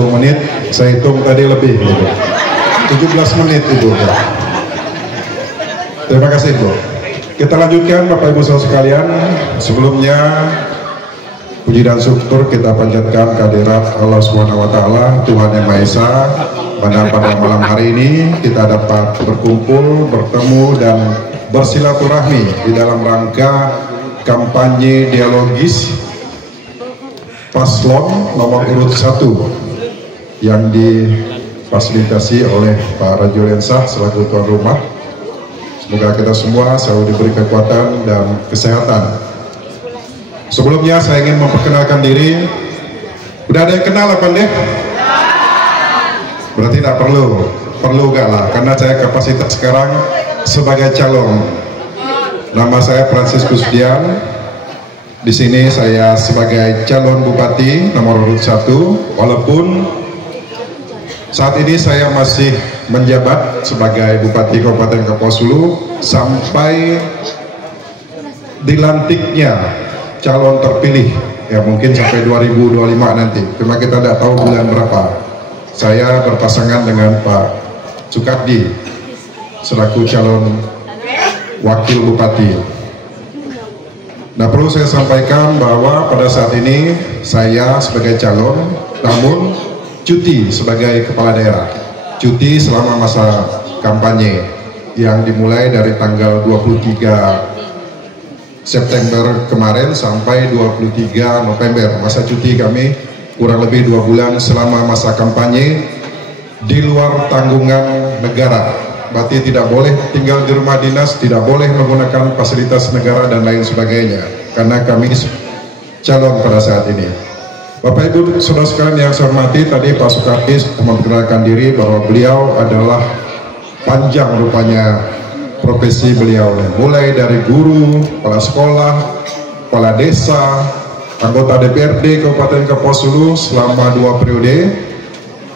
10 menit, saya hitung tadi lebih gitu. 17 menit Ibu. Terima kasih Ibu. Kita lanjutkan Bapak Ibu saudara sekalian. Sebelumnya puji dan syukur kita panjatkan kehadirat Allah Subhanahu wa taala, Tuhan Yang Maha Esa, pada malam hari ini kita dapat berkumpul, bertemu dan bersilaturahmi di dalam rangka kampanye dialogis paslon nomor urut 1 yang difasilitasi oleh Pak Rajul Ensah selaku tuan rumah. Semoga kita semua selalu diberi kekuatan dan kesehatan. Sebelumnya saya ingin memperkenalkan diri. Udah ada yang kenal apa deh? Berarti tidak perlu gak lah, karena saya kapasitas sekarang sebagai calon. Nama saya Franciscus Dian. Di sini saya sebagai calon bupati nomor urut 1, walaupun saat ini saya masih menjabat sebagai Bupati Kabupaten Kapuas Hulu sampai dilantiknya calon terpilih, ya mungkin sampai 2025 nanti. Cuma kita tidak tahu bulan berapa. Saya berpasangan dengan Pak Sukardi selaku calon wakil bupati. Nah, perlu saya sampaikan bahwa pada saat ini saya sebagai calon, namun cuti sebagai kepala daerah, cuti selama masa kampanye yang dimulai dari tanggal 23 September kemarin sampai 23 November. Masa cuti kami kurang lebih 2 bulan selama masa kampanye di luar tanggungan negara. Berarti tidak boleh tinggal di rumah dinas, tidak boleh menggunakan fasilitas negara dan lain sebagainya, karena kami calon pada saat ini. Bapak Ibu saudara sekalian yang saya hormati, tadi Pak Sukardi memperkenalkan diri bahwa beliau adalah panjang rupanya profesi beliau, mulai dari guru, kepala sekolah, kepala desa, anggota DPRD Kabupaten Kapuas Hulu selama 2 periode.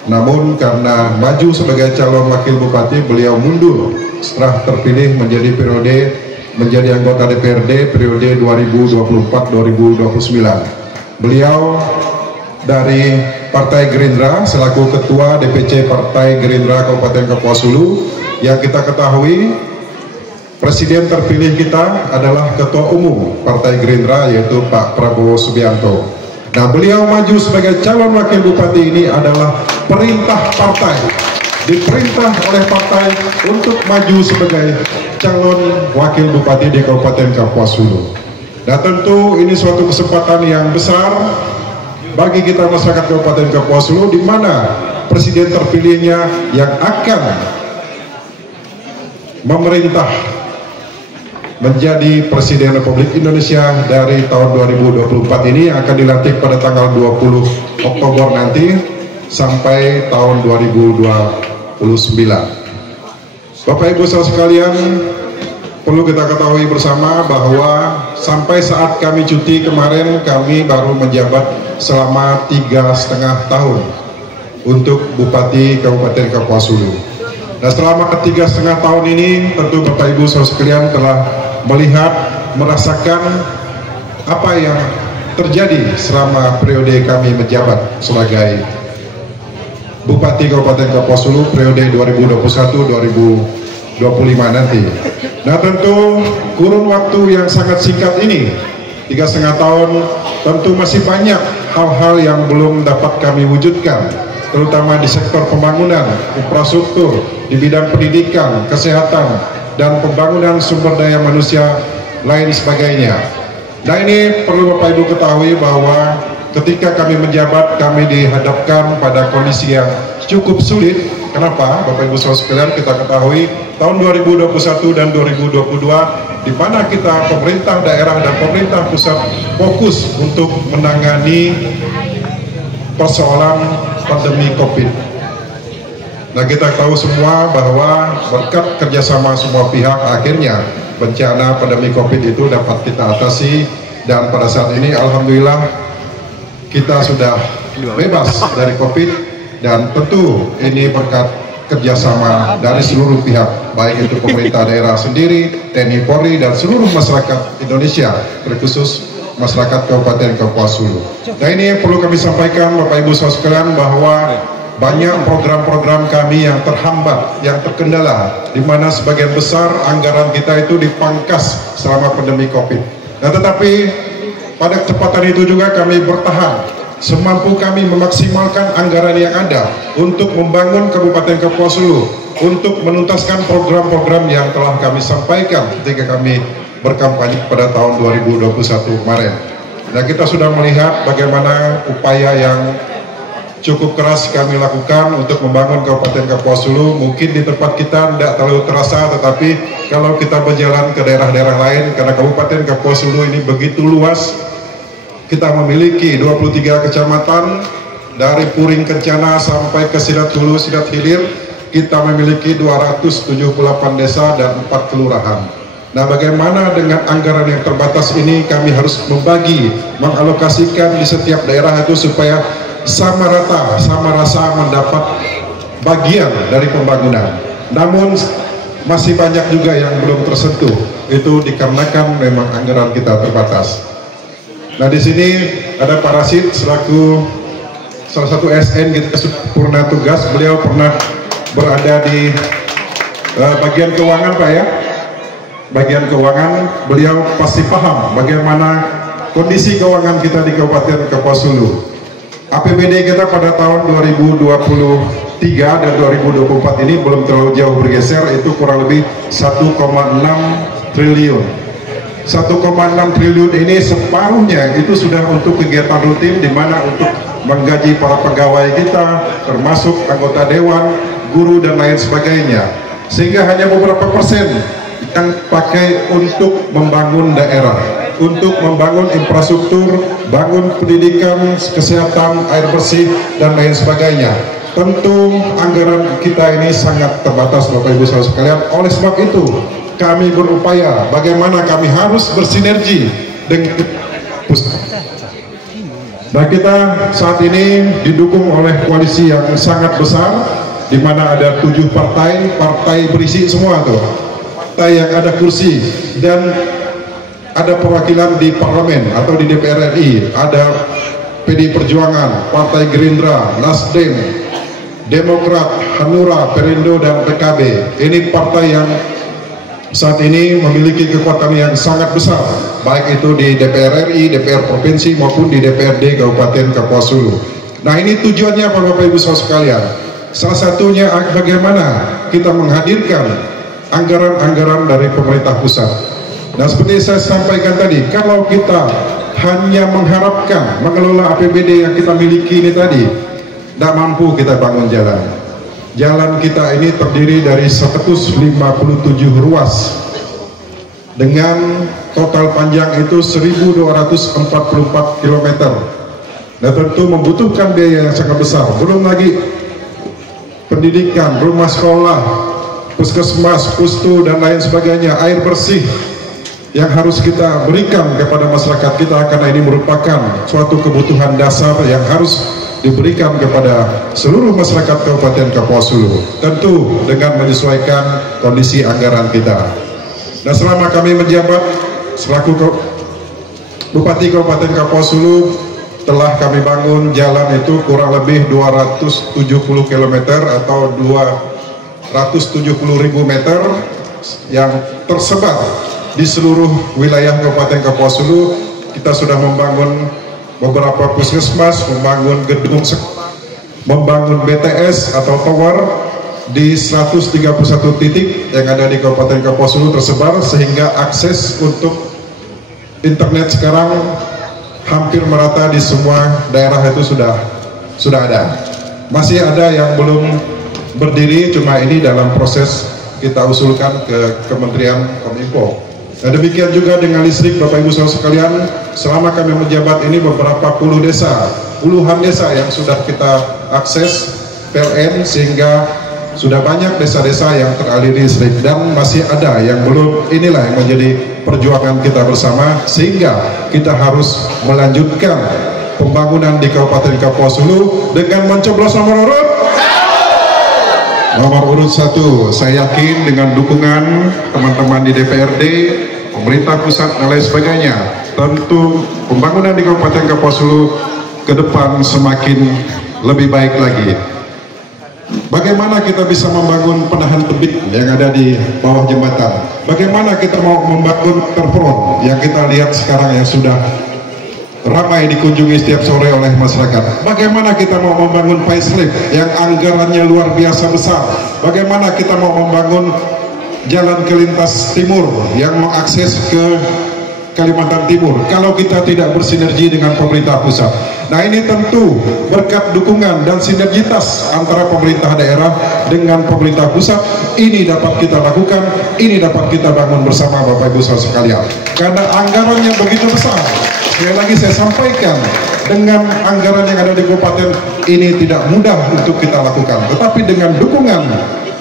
Namun karena maju sebagai calon wakil bupati, beliau mundur setelah terpilih menjadi anggota DPRD periode 2024-2029. Beliau dari Partai Gerindra selaku Ketua DPC Partai Gerindra Kabupaten Kapuas Hulu. Yang kita ketahui, Presiden terpilih kita adalah Ketua Umum Partai Gerindra, yaitu Pak Prabowo Subianto. Nah, beliau maju sebagai calon wakil bupati ini adalah perintah partai, diperintah oleh partai untuk maju sebagai calon wakil bupati di Kabupaten Kapuas Hulu. Nah, tentu ini suatu kesempatan yang besar bagi kita masyarakat Kabupaten Kapuas Hulu, di mana presiden terpilihnya yang akan memerintah menjadi Presiden Republik Indonesia dari tahun 2024 ini, yang akan dilantik pada tanggal 20 Oktober nanti sampai tahun 2029. Bapak Ibu saudara sekalian, perlu kita ketahui bersama bahwa sampai saat kami cuti kemarin, kami baru menjabat selama 3,5 tahun untuk Bupati Kabupaten Kapuas Hulu. Nah, selama 3,5 tahun ini tentu Bapak Ibu saudara sekalian telah melihat, merasakan apa yang terjadi selama periode kami menjabat sebagai Bupati Kabupaten Kapuas Hulu periode 2021-2025 nanti. Nah, tentu kurun waktu yang sangat singkat ini, 3,5 tahun, tentu masih banyak hal-hal yang belum dapat kami wujudkan, terutama di sektor pembangunan, infrastruktur, di bidang pendidikan, kesehatan, dan pembangunan sumber daya manusia lain sebagainya. Nah, ini perlu Bapak Ibu ketahui bahwa ketika kami menjabat, kami dihadapkan pada kondisi yang cukup sulit. Kenapa? Bapak Ibu saudara sekalian, kita ketahui tahun 2021 dan 2022 di mana kita pemerintah daerah dan pemerintah pusat fokus untuk menangani persoalan pandemi Covid. Nah, kita tahu semua bahwa berkat kerjasama semua pihak, akhirnya bencana pandemi Covid itu dapat kita atasi, dan pada saat ini alhamdulillah kita sudah bebas dari Covid, dan tentu ini berkat kerjasama dari seluruh pihak, baik itu pemerintah daerah sendiri, TNI Polri, dan seluruh masyarakat Indonesia, terkhusus masyarakat Kabupaten Kapuas Hulu. Nah, ini yang perlu kami sampaikan Bapak Ibu saudara sekalian, bahwa banyak program-program kami yang terhambat, yang terkendala, di mana sebagian besar anggaran kita itu dipangkas selama pandemi Covid. Nah, tetapi pada kesempatan itu juga kami bertahan semampu kami memaksimalkan anggaran yang ada untuk membangun Kabupaten Kapuas Hulu, untuk menuntaskan program-program yang telah kami sampaikan ketika kami berkampanye pada tahun 2021 kemarin. Nah, kita sudah melihat bagaimana upaya yang cukup keras kami lakukan untuk membangun Kabupaten Kapuas Hulu. Mungkin di tempat kita tidak terlalu terasa, tetapi kalau kita berjalan ke daerah-daerah lain, karena Kabupaten Kapuas Hulu ini begitu luas, kita memiliki 23 kecamatan, dari Puring Kencana sampai ke Sidat Hulu, Sidat Hilir, kita memiliki 278 desa dan 4 kelurahan. Nah, bagaimana dengan anggaran yang terbatas ini, kami harus membagi, mengalokasikan di setiap daerah itu supaya sama rata, sama rasa mendapat bagian dari pembangunan. Namun masih banyak juga yang belum tersentuh, itu dikarenakan memang anggaran kita terbatas. Nah, di sini ada Pak Rasid selaku salah satu SN kita purna tugas, beliau pernah berada di bagian keuangan, Pak ya. Bagian keuangan, beliau pasti paham bagaimana kondisi keuangan kita di Kabupaten Kapuas Hulu. APBD kita pada tahun 2023 dan 2024 ini belum terlalu jauh bergeser, itu kurang lebih 1,6 triliun. 1,6 triliun ini separuhnya itu sudah untuk kegiatan rutin, di mana untuk menggaji para pegawai kita, termasuk anggota dewan, guru dan lain sebagainya. Sehingga hanya beberapa persen yang pakai untuk membangun daerah, untuk membangun infrastruktur, bangun pendidikan, kesehatan, air bersih, dan lain sebagainya. Tentu anggaran kita ini sangat terbatas Bapak Ibu saudara sekalian. Oleh sebab itu kami berupaya bagaimana kami harus bersinergi dengan pusat. Nah, kita saat ini didukung oleh koalisi yang sangat besar, di mana ada 7 partai berisi semua tuh, partai yang ada kursi dan ada perwakilan di parlemen atau di DPR RI, ada PD Perjuangan, Partai Gerindra, Nasdem, Demokrat, Hanura, Perindo, dan PKB. Ini partai yang saat ini memiliki kekuatan yang sangat besar, baik itu di DPR RI, DPR Provinsi, maupun di DPRD Kabupaten Kapuas Hulu. Nah, ini tujuannya Bapak Ibu saudara sekalian. Salah satunya bagaimana kita menghadirkan anggaran-anggaran dari pemerintah pusat. Nah, seperti saya sampaikan tadi, kalau kita hanya mengharapkan mengelola APBD yang kita miliki ini tadi, tidak mampu kita bangun jalan. Jalan kita ini terdiri dari 157 ruas dengan total panjang itu 1.244 km. Nah, tentu membutuhkan biaya yang sangat besar. Belum lagi pendidikan, rumah sekolah, puskesmas, pustu, dan lain sebagainya, air bersih yang harus kita berikan kepada masyarakat kita, karena ini merupakan suatu kebutuhan dasar yang harus diberikan kepada seluruh masyarakat Kabupaten Kapuas Hulu, tentu dengan menyesuaikan kondisi anggaran kita. Nah, selama kami menjabat selaku Bupati Kabupaten Kapuas Hulu, telah kami bangun jalan itu kurang lebih 270 km atau 270.000 meter yang tersebar di seluruh wilayah Kabupaten Kapuas Hulu. Kita sudah membangun beberapa puskesmas, membangun gedung sekolah, membangun BTS atau tower di 131 titik yang ada di Kabupaten Kapuas Hulu tersebar, sehingga akses untuk internet sekarang hampir merata di semua daerah itu sudah ada. Masih ada yang belum berdiri, cuma ini dalam proses kita usulkan ke Kementerian Kominfo. Nah, demikian juga dengan listrik Bapak Ibu saudara sekalian, selama kami menjabat ini beberapa puluhan desa yang sudah kita akses PLN, sehingga sudah banyak desa-desa yang teraliri listrik, dan masih ada yang belum. Inilah yang menjadi perjuangan kita bersama, sehingga kita harus melanjutkan pembangunan di Kabupaten Kapuas Hulu dengan mencoblos nomor urut 1. Saya yakin dengan dukungan teman-teman di DPRD, pemerintah pusat, dan lain sebagainya, tentu pembangunan di Kabupaten Kapuas Hulu ke depan semakin lebih baik lagi. Bagaimana kita bisa membangun penahan tebing yang ada di bawah jembatan? Bagaimana kita mau membangun terpron yang kita lihat sekarang yang sudah ramai dikunjungi setiap sore oleh masyarakat? Bagaimana kita mau membangun facelift yang anggarannya luar biasa besar? Bagaimana kita mau membangun jalan ke lintas timur yang mengakses ke Kalimantan Timur kalau kita tidak bersinergi dengan pemerintah pusat? Nah, ini tentu berkat dukungan dan sinergitas antara pemerintah daerah dengan pemerintah pusat ini dapat kita lakukan, ini dapat kita bangun bersama Bapak Ibu Saudara sekalian. Karena anggarannya begitu besar. Sekali lagi saya sampaikan, dengan anggaran yang ada di kabupaten ini tidak mudah untuk kita lakukan, tetapi dengan dukungan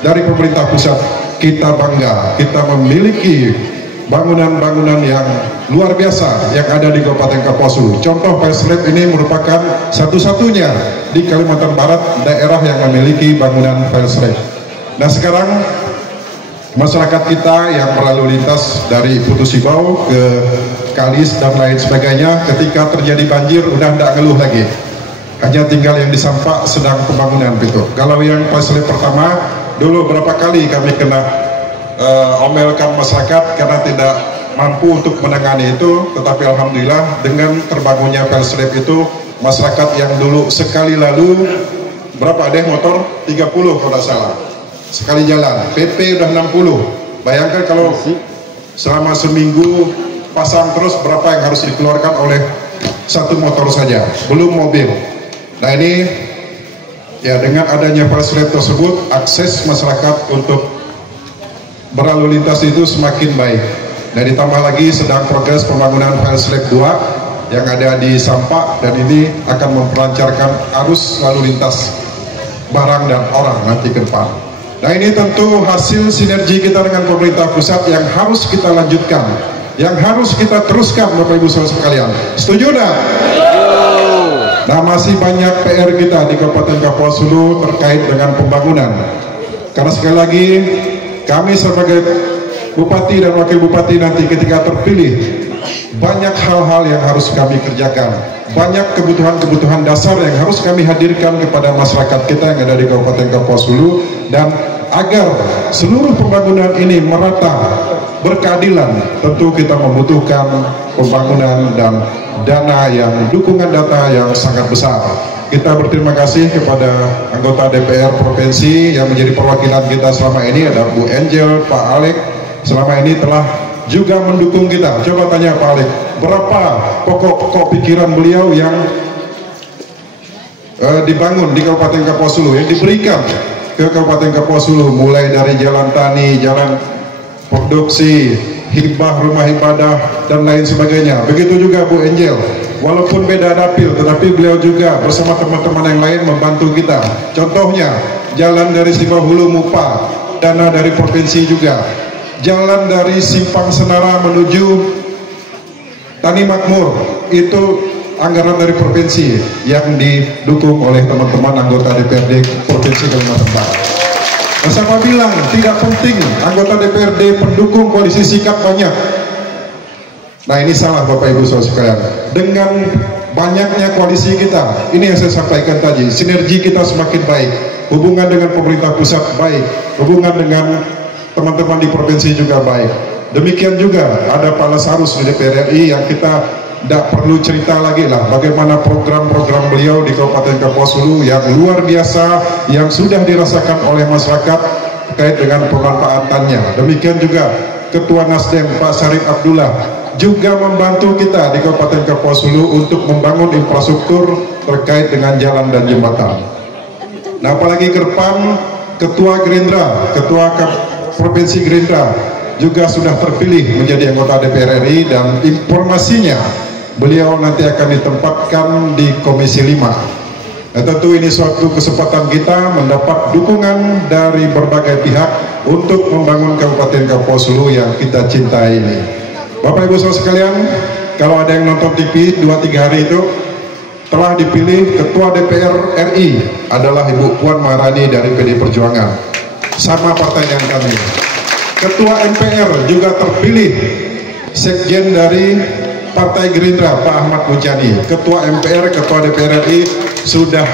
dari pemerintah pusat kita bangga, kita memiliki bangunan-bangunan yang luar biasa yang ada di Kabupaten Kapuas Hulu. Contoh facelift ini merupakan satu-satunya di Kalimantan Barat daerah yang memiliki bangunan facelift. Nah, sekarang masyarakat kita yang berlalu lintas dari Putu Sibau ke Kalis dan lain sebagainya, ketika terjadi banjir udah tidak ngeluh lagi, hanya tinggal yang di Sampak sedang pembangunan gitu. Kalau yang facelift pertama dulu berapa kali kami kena omelkan masyarakat karena tidak mampu untuk menangani itu, tetapi alhamdulillah dengan terbangunnya facelift itu, masyarakat yang dulu sekali lalu berapa deh motor 30 kalau tidak salah sekali jalan, PP udah 60. Bayangkan kalau selama seminggu pasang terus berapa yang harus dikeluarkan oleh satu motor saja, belum mobil. Nah, ini ya dengan adanya facelift tersebut akses masyarakat untuk berlalu lintas itu semakin baik. Dan ditambah lagi sedang progres pembangunan facelift 2 yang ada di Sampak, dan ini akan memperlancarkan arus lalu lintas barang dan orang nanti ke depan. Nah, ini tentu hasil sinergi kita dengan pemerintah pusat yang harus kita lanjutkan, yang harus kita teruskan Bapak Ibu Saudara sekalian. Setuju enggak? Nah, masih banyak PR kita di Kabupaten Kapuas Hulu terkait dengan pembangunan. Karena sekali lagi kami sebagai bupati dan wakil bupati nanti ketika terpilih, banyak hal-hal yang harus kami kerjakan, banyak kebutuhan-kebutuhan dasar yang harus kami hadirkan kepada masyarakat kita yang ada di Kabupaten Kapuas Hulu, dan agar seluruh pembangunan ini merata berkeadilan, tentu kita membutuhkan pembangunan dan dana yang dukungan data yang sangat besar. Kita berterima kasih kepada anggota DPR Provinsi yang menjadi perwakilan kita selama ini, ada Bu Angel, Pak Alek, selama ini telah juga mendukung kita. Coba tanya Pak Alek, berapa pokok-pokok pikiran beliau yang dibangun di Kabupaten Kapuas Hulu, yang diberikan ke Kabupaten Kapuas Hulu, mulai dari jalan tani, jalan produksi, hibah rumah ibadah, dan lain sebagainya. Begitu juga Bu Angel, walaupun beda dapil, tetapi beliau juga bersama teman-teman yang lain membantu kita. Contohnya, jalan dari Sibau Hulu Mupa, dana dari provinsi juga. Jalan dari Simpang Senara menuju Tani Makmur, itu anggaran dari provinsi yang didukung oleh teman-teman anggota DPRD Provinsi Kalimantan Barat. Nah, siapa bilang tidak penting anggota DPRD pendukung koalisi sikap banyak? Nah, ini salah Bapak Ibu Saudara sekalian. Dengan banyaknya koalisi kita, ini yang saya sampaikan tadi, sinergi kita semakin baik, hubungan dengan pemerintah pusat baik, hubungan dengan teman-teman di provinsi juga baik. Demikian juga ada Pak Lasarus di DPR RI yang kita tidak perlu cerita lagi lah bagaimana program-program beliau di Kabupaten Kapuas Hulu yang luar biasa, yang sudah dirasakan oleh masyarakat terkait dengan pemanfaatannya. Demikian juga Ketua Nasdem Pak Syarif Abdullah juga membantu kita di Kabupaten Kapuas Hulu untuk membangun infrastruktur terkait dengan jalan dan jembatan. Nah, apalagi ke depan Ketua Gerindra, Ketua Provinsi Gerindra juga sudah terpilih menjadi anggota DPR RI, dan informasinya beliau nanti akan ditempatkan di Komisi 5. Nah, tentu ini suatu kesempatan kita mendapat dukungan dari berbagai pihak untuk membangun Kabupaten Kapuas Hulu yang kita cintai ini. Bapak Ibu Saudara sekalian, kalau ada yang nonton TV 2-3 hari itu, telah dipilih Ketua DPR RI adalah Ibu Puan Maharani dari PD Perjuangan, sama partai yang kami. Ketua MPR juga terpilih Sekjen dari Partai Gerindra Pak Ahmad Mujani, Ketua MPR, Ketua DPR RI sudah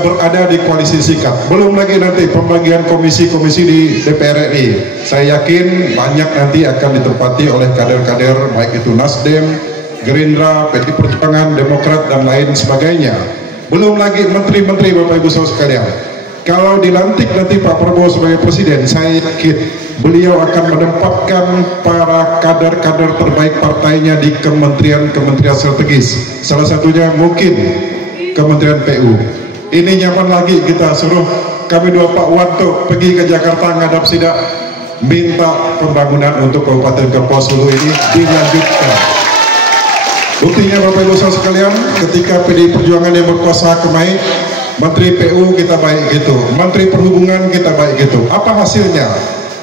berada di koalisi sikap. Belum lagi nanti pembagian komisi-komisi di DPR RI. Saya yakin banyak nanti akan ditempati oleh kader-kader baik itu Nasdem, Gerindra, PD Perjuangan, Demokrat dan lain sebagainya. Belum lagi menteri-menteri Bapak Ibu Saudara sekalian. Kalau dilantik nanti Pak Prabowo sebagai presiden, saya yakin beliau akan menempatkan para kader-kader terbaik partainya di kementerian-kementerian strategis. Salah satunya mungkin Kementerian PU. Ini nyaman lagi kita suruh kami dua Pak Wanto pergi ke Jakarta ngadap sidak minta pembangunan untuk Kabupaten Kepulauan Sulu ini dilanjutkan. Buktinya Bapak Ibu Saudara sekalian, ketika PD Perjuangan yang berkuasa kemai, Menteri PU kita baik gitu, Menteri Perhubungan kita baik gitu. Apa hasilnya?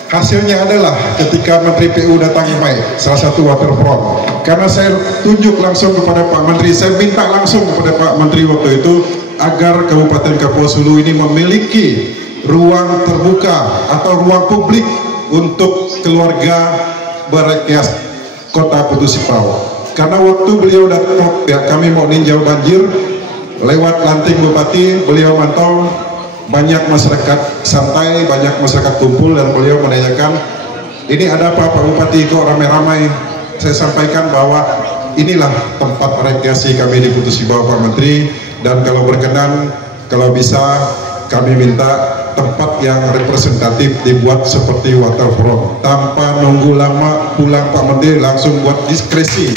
Hasilnya adalah ketika Menteri PU datang kemai, salah satu waterfront. Karena saya tunjuk langsung kepada Pak Menteri, saya minta langsung kepada Pak Menteri waktu itu agar Kabupaten Kepulauan Sulu ini memiliki ruang terbuka atau ruang publik untuk keluarga berekreasi Kota Putu Sipau. Karena waktu beliau datang, ya kami mau ninjau banjir, lewat lanting Bupati, beliau mantau banyak masyarakat santai, banyak masyarakat kumpul dan beliau menanyakan, ini ada apa Pak Bupati kok ramai-ramai? Saya sampaikan bahwa inilah tempat rekreasi kami di Putu Sipau Pak Menteri, dan kalau berkenan, kalau bisa kami minta tempat yang representatif dibuat seperti waterfront, tanpa nunggu lama pulang Pak Menteri langsung buat diskresi,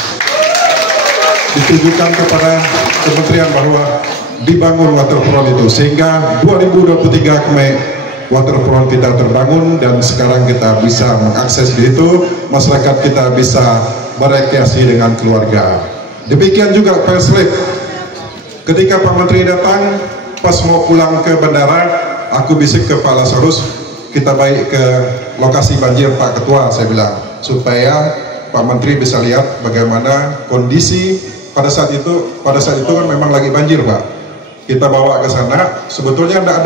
ditujukan kepada kementerian bahwa dibangun waterfront itu, sehingga 2023 kemarin waterfront kita terbangun dan sekarang kita bisa mengakses di itu, masyarakat kita bisa berekreasi dengan keluarga. Demikian juga Perslip, ketika Pak Menteri datang pas mau pulang ke bandara, aku bisik ke Pak Lazarus, kita baik ke lokasi banjir Pak Ketua, saya bilang, supaya Pak Menteri bisa lihat bagaimana kondisi pada saat itu kan memang lagi banjir Pak. Kita bawa ke sana, sebetulnya tidak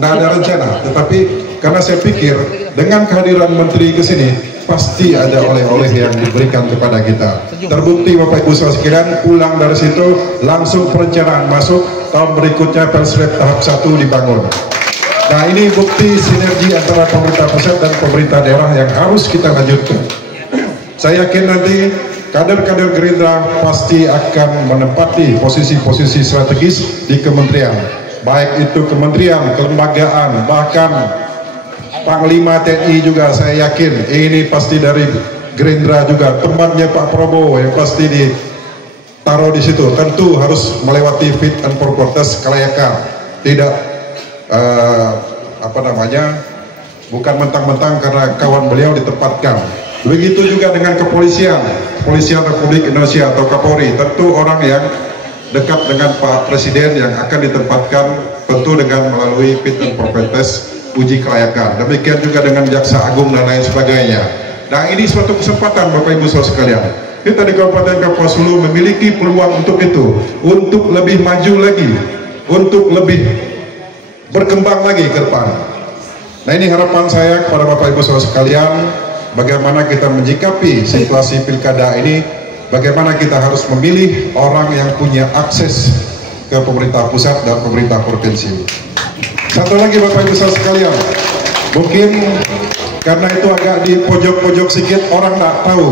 ada rencana, tetapi karena saya pikir dengan kehadiran Menteri ke sini pasti ada oleh-oleh yang diberikan kepada kita. Terbukti Bapak Ibu Saudara sekalian, pulang dari situ langsung perencanaan masuk tahun berikutnya Perslip tahap 1 dibangun. Nah, ini bukti sinergi antara pemerintah pusat dan pemerintah daerah yang harus kita lanjutkan. Saya yakin nanti kader-kader Gerindra pasti akan menempati posisi-posisi strategis di kementerian, baik itu kementerian, kelembagaan, bahkan Panglima TNI juga saya yakin ini pasti dari Gerindra juga, temannya Pak Prabowo yang pasti ditaruh di situ. Tentu harus melewati fit and proper test kelayakan, tidak bukan mentang-mentang karena kawan beliau ditempatkan. Begitu juga dengan kepolisian Republik Indonesia atau Kapolri, tentu orang yang dekat dengan Pak Presiden yang akan ditempatkan tentu dengan melalui fit and proper test uji kelayakan. Demikian juga dengan Jaksa Agung dan lain sebagainya. Nah, ini suatu kesempatan Bapak Ibu Saudara sekalian. Kita di Kabupaten Kepulauan Sulu memiliki peluang untuk itu, untuk lebih maju lagi, untuk lebih berkembang lagi ke depan. Nah, ini harapan saya kepada Bapak Ibu Saudara sekalian, bagaimana kita menyikapi situasi pilkada ini, bagaimana kita harus memilih orang yang punya akses ke pemerintah pusat dan pemerintah provinsi. Satu lagi Bapak Ibu Saudara sekalian, mungkin karena itu agak di pojok-pojok sedikit, orang tidak tahu.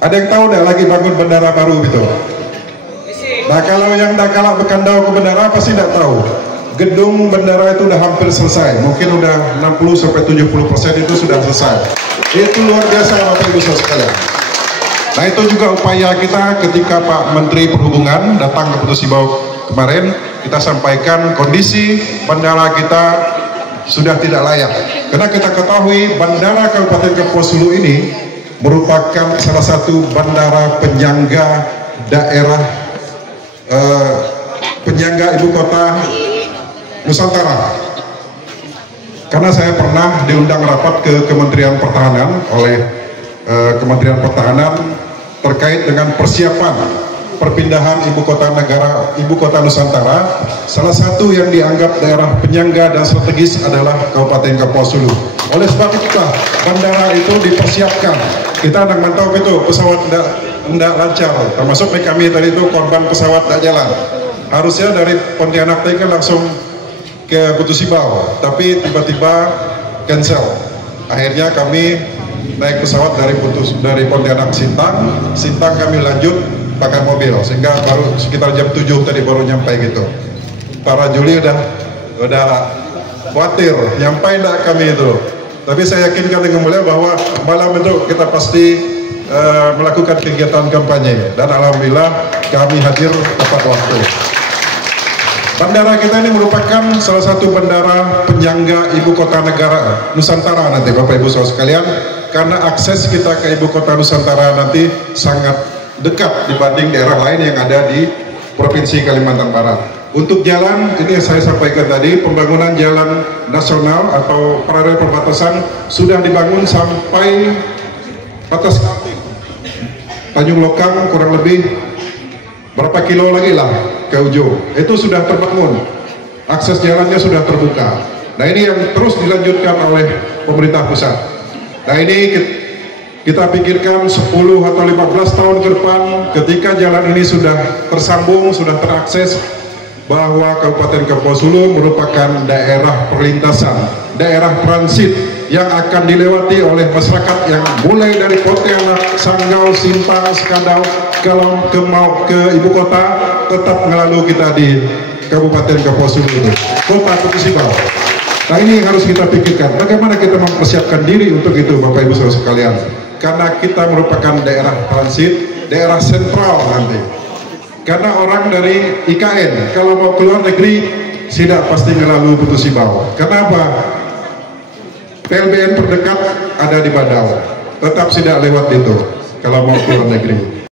Ada yang tahu tidak lagi bangun bandara baru gitu? Nah, kalau yang dah kalah berkandau ke bandara pasti tidak tahu. Gedung bandara itu sudah hampir selesai, mungkin sudah 60-70% itu sudah selesai. Itu luar biasa Bapak Ibu Saudara sekalian. Nah, itu juga upaya kita ketika Pak Menteri Perhubungan datang ke Putu Sipau kemarin, kita sampaikan kondisi bandara kita sudah tidak layak. Karena kita ketahui bandara Kabupaten Kepulauan Sulu ini merupakan salah satu bandara penyangga daerah penyangga ibu kota Nusantara. Karena saya pernah diundang rapat ke Kementerian Pertahanan oleh Kementerian Pertahanan terkait dengan persiapan perpindahan ibu kota negara, ibu kota Nusantara, salah satu yang dianggap daerah penyangga dan strategis adalah Kabupaten Kapuas Hulu. Oleh sebab itulah bandara itu dipersiapkan. Kita nak mantau itu pesawat tidak lancar, termasuk kami tadi itu korban pesawat tak jalan. Harusnya dari Pontianak tadi kan langsung ke Putus Sibau, tapi tiba-tiba cancel. Akhirnya kami naik pesawat dari Pontianak Sintang kami lanjut pakai mobil, sehingga baru sekitar jam 7 tadi baru nyampe gitu. Para Juli udah khawatir nyampe enggak kami itu. Tapi saya yakinkan dengan mulia bahwa malam itu kita pasti melakukan kegiatan kampanye, dan alhamdulillah kami hadir tepat waktu. Bandara kita ini merupakan salah satu bandara penyangga ibu kota negara Nusantara nanti, Bapak Ibu Saudara sekalian, karena akses kita ke ibu kota Nusantara nanti sangat dekat dibanding daerah lain yang ada di Provinsi Kalimantan Barat. Untuk jalan, ini yang saya sampaikan tadi, pembangunan jalan nasional atau paralel perbatasan sudah dibangun sampai batas Tanjung Lokang, kurang lebih berapa kilo lagi lah ke ujung. Itu sudah terbangun, akses jalannya sudah terbuka. Nah, ini yang terus dilanjutkan oleh pemerintah pusat. Nah, ini kita pikirkan 10 atau 15 tahun ke depan, ketika jalan ini sudah tersambung, sudah terakses, bahwa Kabupaten Kapuas Hulu merupakan daerah perlintasan, daerah transit yang akan dilewati oleh masyarakat yang mulai dari Pontianak, Sanggau, Sintang, Skadau, kalau mau ke ibu kota, tetap melalui kita di Kabupaten Kapuas Hulu ini, kota Putus Sibau. Nah, ini yang harus kita pikirkan, bagaimana kita mempersiapkan diri untuk itu, Bapak Ibu Saudara sekalian, karena kita merupakan daerah transit, daerah sentral nanti. Karena orang dari IKN kalau mau keluar negeri tidak pasti melalui Putus Sibau. Kenapa? PLBN terdekat ada di Badau, tetap tidak lewat itu kalau mau keluar negeri.